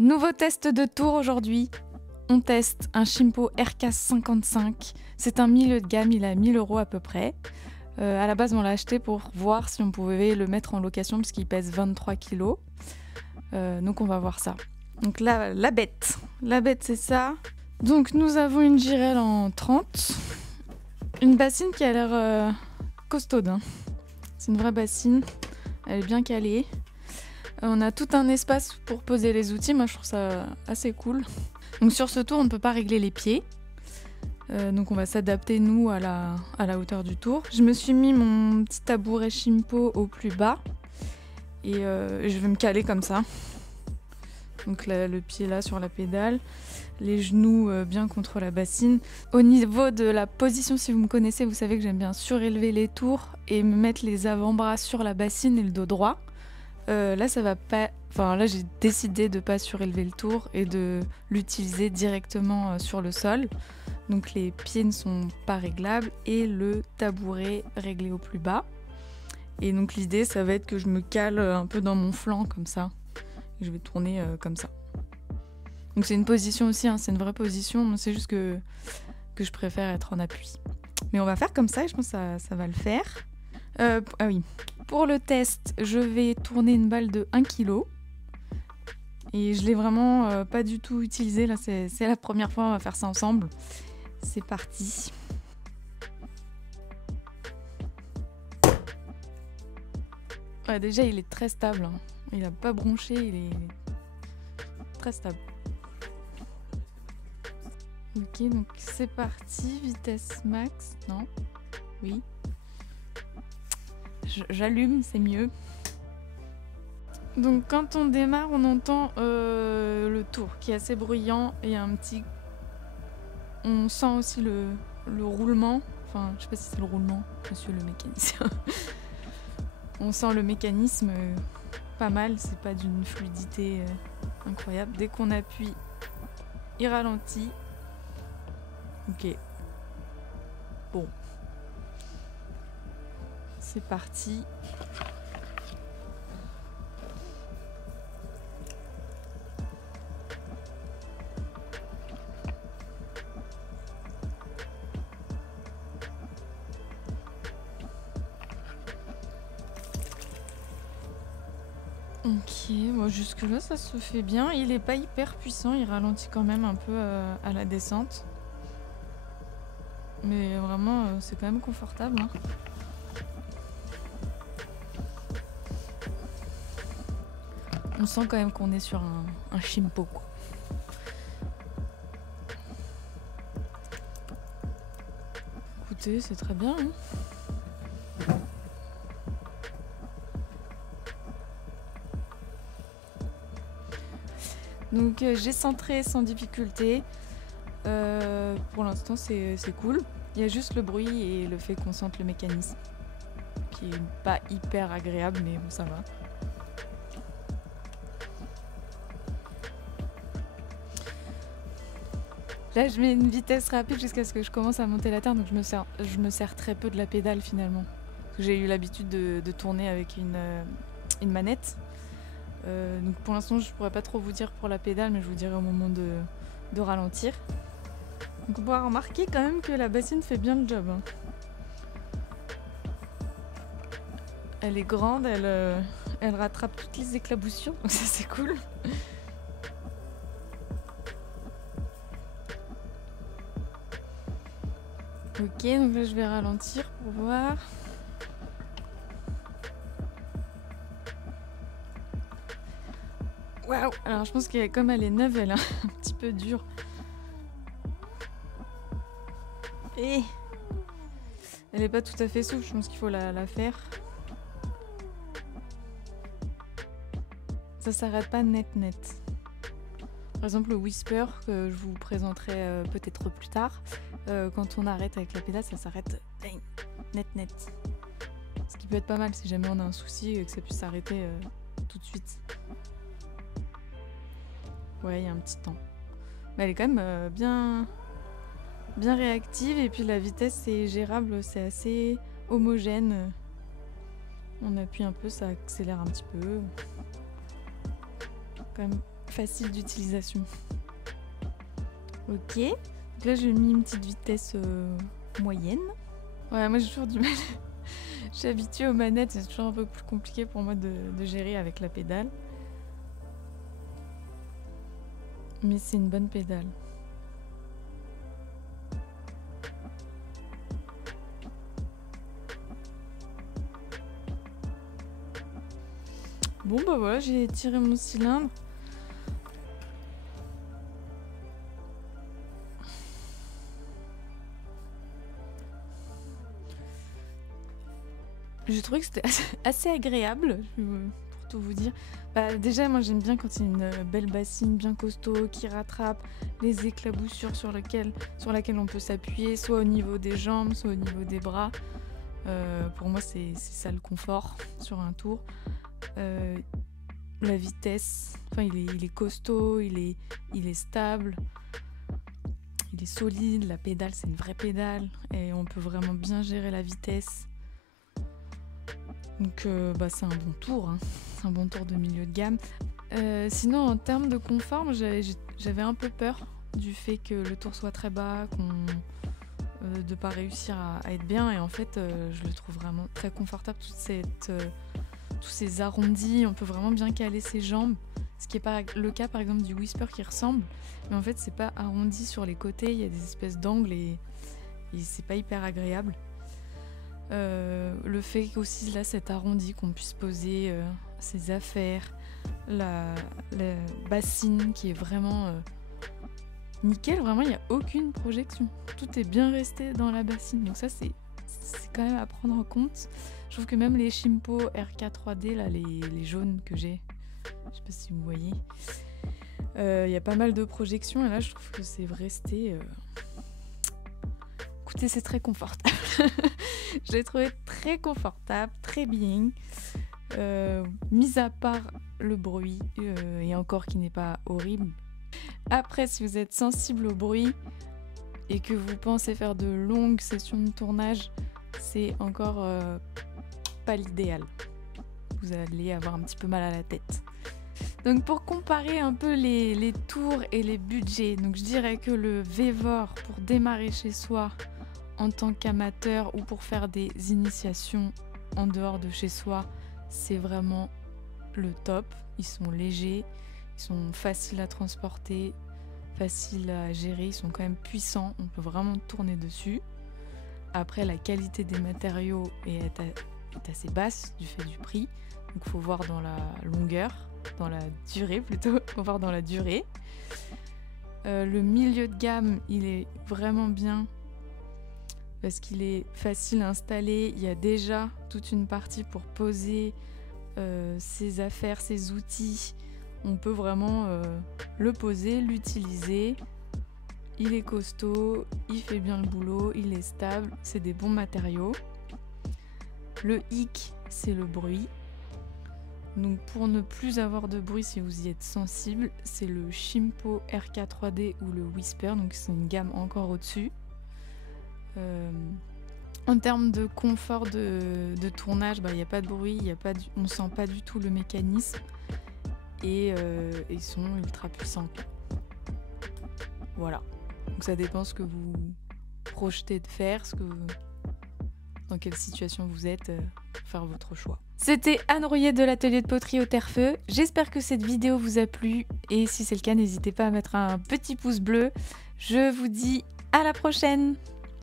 Nouveau test de tour aujourd'hui. On teste un Shimpo RK55. C'est un milieu de gamme, il est à 1000 € à peu près. À la base, on l'a acheté pour voir si on pouvait le mettre en location parce qu'il pèse 23 kg. Donc on va voir ça. Donc là, la bête. La bête, c'est ça. Donc nous avons une girelle en 30. Une bassine qui a l'air costaude. Hein. C'est une vraie bassine. Elle est bien calée. On a tout un espace pour poser les outils. Moi, je trouve ça assez cool. Donc sur ce tour, on ne peut pas régler les pieds. Donc on va s'adapter, nous, à la hauteur du tour. Je me suis mis mon petit tabouret Shimpo au plus bas. Et je vais me caler comme ça. Donc le pied là sur la pédale. Les genoux bien contre la bassine. Au niveau de la position, si vous me connaissez, vous savez que j'aime bien surélever les tours et me mettre les avant-bras sur la bassine et le dos droit. Là, ça va pas. Enfin, là, j'ai décidé de pas surélever le tour et de l'utiliser directement sur le sol. Donc, les pieds ne sont pas réglables et le tabouret réglé au plus bas. Et donc, l'idée, ça va être que je me cale un peu dans mon flanc comme ça. Et je vais tourner comme ça. Donc, c'est une position aussi, hein, c'est une vraie position. C'est juste que je préfère être en appui. Mais on va faire comme ça et je pense que ça va le faire. Ah oui. Pour le test, je vais tourner une balle de 1 kg. Et je l'ai vraiment pas du tout utilisée. Là, c'est la première fois, on va faire ça ensemble. C'est parti. Ouais, déjà, il est très stable. Hein. Il n'a pas bronché, il est très stable. Ok, donc c'est parti. Vitesse max. Non. Oui. J'allume, c'est mieux. Donc quand on démarre, on entend le tour qui est assez bruyant et un petit... On sent aussi le roulement. Enfin, je sais pas si c'est le roulement, monsieur le mécanicien. On sent le mécanisme pas mal, c'est pas d'une fluidité incroyable. Dès qu'on appuie, il ralentit. Ok. Bon. C'est parti. Ok, bon, jusque là ça se fait bien. Il est pas hyper puissant, il ralentit quand même un peu à la descente. Mais vraiment, c'est quand même confortable. Hein. On sent quand même qu'on est sur un Shimpo, quoi. Écoutez, c'est très bien. Hein. Donc j'ai centré sans difficulté. Pour l'instant, c'est cool. Il y a juste le bruit et le fait qu'on sente le mécanisme, qui est pas hyper agréable, mais bon, ça va. Là, je mets une vitesse rapide jusqu'à ce que je commence à monter la terre, donc je me sers très peu de la pédale finalement. J'ai eu l'habitude de tourner avec une manette. Donc pour l'instant, je pourrais pas trop vous dire pour la pédale, mais je vous dirai au moment de ralentir. Donc on pourra remarquer quand même que la bassine fait bien le job. Hein. Elle est grande, elle rattrape toutes les éclaboussures, donc ça c'est cool. Ok, donc là je vais ralentir pour voir. Waouh! Alors je pense que comme elle est neuve, elle est un petit peu dure. Et elle est pas tout à fait souple, je pense qu'il faut la faire. Ça s'arrête pas net. Par exemple le Whisper que je vous présenterai peut-être plus tard. Quand on arrête avec la pédale, ça s'arrête net. Ce qui peut être pas mal si jamais on a un souci et que ça puisse s'arrêter tout de suite. Ouais, il y a un petit temps. Mais elle est quand même bien réactive et puis la vitesse est gérable, c'est assez homogène. On appuie un peu, ça accélère un petit peu. Quand même facile d'utilisation. Ok, donc là j'ai mis une petite vitesse moyenne. Ouais, moi j'ai toujours du mal. Je suis habituée aux manettes, c'est toujours un peu plus compliqué pour moi de gérer avec la pédale. Mais c'est une bonne pédale. Bon bah voilà, j'ai tiré mon cylindre. J'ai trouvé que c'était assez agréable, pour tout vous dire. Bah, déjà, moi j'aime bien quand c'est une belle bassine bien costaud qui rattrape les éclaboussures sur laquelle on peut s'appuyer, soit au niveau des jambes, soit au niveau des bras. Pour moi, c'est ça le confort sur un tour. La vitesse, enfin, il est costaud, il est stable, il est solide. La pédale, c'est une vraie pédale et on peut vraiment bien gérer la vitesse. Donc c'est un bon tour, hein. C'est un bon tour de milieu de gamme. Sinon, en termes de confort, j'avais un peu peur du fait que le tour soit très bas, de pas réussir à être bien. Et en fait, je le trouve vraiment très confortable, tous ces arrondis. On peut vraiment bien caler ses jambes, ce qui n'est pas le cas par exemple du Whisper qui ressemble. Mais en fait, c'est pas arrondi sur les côtés, il y a des espèces d'angles et c'est pas hyper agréable. Le fait qu'aussi là cet arrondi qu'on puisse poser ses affaires, la bassine qui est vraiment nickel, vraiment il n'y a aucune projection, tout est bien resté dans la bassine, donc ça c'est quand même à prendre en compte. Je trouve que même les Shimpo RK3D là, les jaunes que j'ai, je sais pas si vous voyez, il y a pas mal de projections et là je trouve que c'est resté écoutez, c'est très confortable. Je l'ai trouvé très confortable, très bien. Mis à part le bruit, et encore qui n'est pas horrible. Après, si vous êtes sensible au bruit et que vous pensez faire de longues sessions de tournage, c'est encore pas l'idéal. Vous allez avoir un petit peu mal à la tête. Donc pour comparer un peu les tours et les budgets, donc je dirais que le Vevor pour démarrer chez soi en tant qu'amateur ou pour faire des initiations en dehors de chez soi, c'est vraiment le top. Ils sont légers, ils sont faciles à transporter, faciles à gérer, ils sont quand même puissants, on peut vraiment tourner dessus. Après, la qualité des matériaux est assez basse du fait du prix, donc il faut voir dans la longueur, dans la durée plutôt, faut voir dans la durée. Le milieu de gamme, il est vraiment bien parce qu'il est facile à installer. Il y a déjà toute une partie pour poser ses affaires, ses outils. On peut vraiment le poser, l'utiliser. Il est costaud, il fait bien le boulot, il est stable, c'est des bons matériaux. Le hic, c'est le bruit. Donc pour ne plus avoir de bruit si vous y êtes sensible, c'est le Shimpo RK3D ou le Whisper, donc c'est une gamme encore au-dessus. En termes de confort de tournage, il n'y a pas de bruit, on ne sent pas du tout le mécanisme et ils sont ultra puissants. Voilà, donc ça dépend ce que vous projetez de faire, dans quelle situation vous êtes, faire votre choix. C'était Anne Rouillet de l'atelier de poterie au Terre-Feu. J'espère que cette vidéo vous a plu et si c'est le cas, n'hésitez pas à mettre un petit pouce bleu. Je vous dis à la prochaine!